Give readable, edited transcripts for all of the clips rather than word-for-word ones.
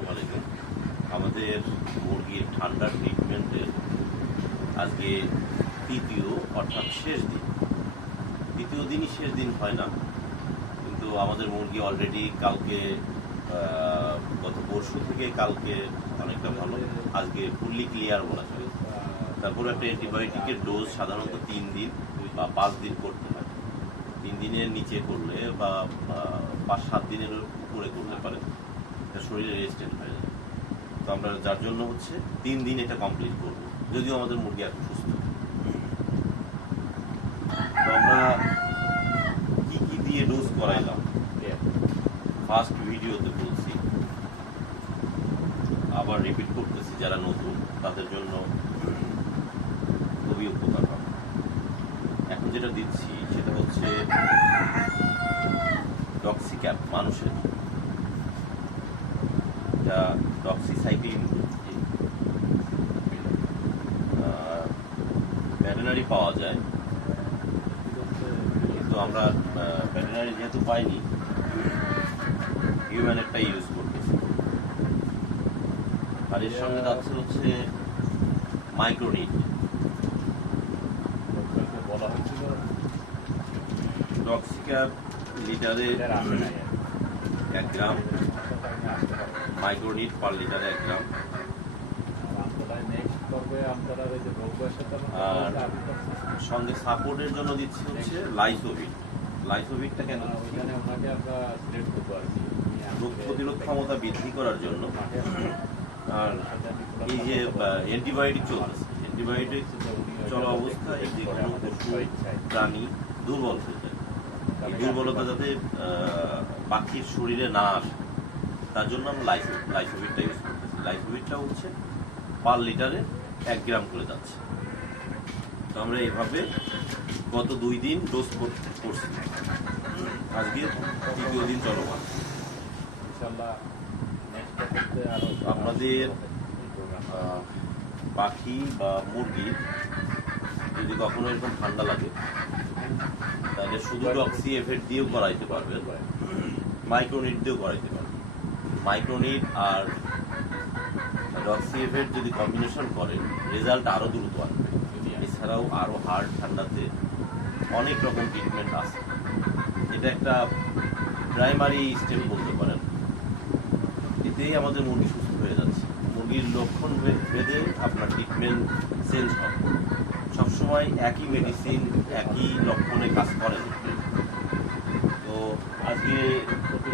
আসসালামু আলাইকুম। আমাদের মুরগির ঠান্ডা ট্রিটমেন্টের আজকে তৃতীয় অর্থাৎ শেষ দিন। তৃতীয় দিনই শেষ দিন হয় না, কিন্তু আমাদের মুরগি অলরেডি কালকে গত পরশু থেকে কালকে অনেকটা ভালো, আজকে ফুললি ক্লিয়ার বলা যায়। তারপর একটা অ্যান্টিবায়োটিকের ডোজ সাধারণত 3 দিন বা 5 দিন করতে হয়। 3 দিনের নিচে করলে বা 5-7 দিনের উপরে করতে পারে, এটা শরীরে রেজিস্ট্যান্ট হয়ে যায়। তো আমরা যার জন্য 3 দিন এটা কমপ্লিট করবো, যদিও আমাদের মুরগি এখন সুস্থ। তো আমরা কি কি দিয়ে ডোজ করাইলাম ফার্স্ট ভিডিওতে বলছি, আবার রিপিট করতেছি, যারা নতুন তাদের জন্য খুবই উপকার হবে। এখন যেটা দিচ্ছি সেটা ডক্সিক্যাপ, মানুষের, যা ডক্সিসাইক্লিন ভেটেরিনারি পাওয়া যায়, কিন্তু আমরা ভেটেরিনারি যেহেতু পাইনি, হিউম্যানেরটা ইউজ করতেছি। আর এর সঙ্গে যাচ্ছে মাইক্রোনিট। বলা হয়েছিল ডক্সিক্যাপ লিটারে 1 গ্রাম, মাইক্রোনিট পার লিটারে 1 গ্রাম। আর সঙ্গে সাপোর্টের জন্য দিচ্ছি লাইসোভিট। লাইসোভিটটা কেন? রোগ প্রতিরোধ ক্ষমতা বৃদ্ধি করার জন্য। আর এই যে অ্যান্টিবায়োটিক চলতেছে, অ্যান্টিবায়োটিক চলা অবস্থায় যে কোনো পশু প্রাণী দুর্বল হয়ে যায়। এই দুর্বলতা যাতে পাখির শরীরে না আসে, তার জন্য আমরা লাইসোভিটটা ইউজ করতেছি। লাইসোভিটটা পার লিটারে 1 গ্রাম করে যাচ্ছে। তো আমরা এইভাবে গত 2 দিন ডোজ করছি, আজকে তৃতীয় দিন চলমান। আপনাদের পাখি বা মুরগির যদি কখনো এরকম ঠান্ডা লাগে, তাহলে শুধু ডক্সি এফেক্ট দিয়েও করাইতে পারবে, মাইক্রোনিট দিয়েও করাইতে পারবে। মাইক্রোনিট আর ডক্সি এফেক্ট যদি কম্বিনেশন করেন, রেজাল্ট আরও দ্রুত আসবে। এছাড়াও আরও হার্ড ঠান্ডাতে অনেক রকম ট্রিটমেন্ট আছে, এটা একটা প্রাইমারি স্টেপ বলতে পারেন। এতেই আমাদের মুরগি সুস্থ হয়ে যাচ্ছে। মুরগির লক্ষণ ভেদে আপনার ট্রিটমেন্ট চেঞ্জ হবে। সবসময় একই মেডিসিন একই লক্ষণে কাজ করে না। তো আজকে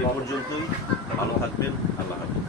এ পর্যন্তই, ভালো থাকবেন, আল্লাহ হাফেজ।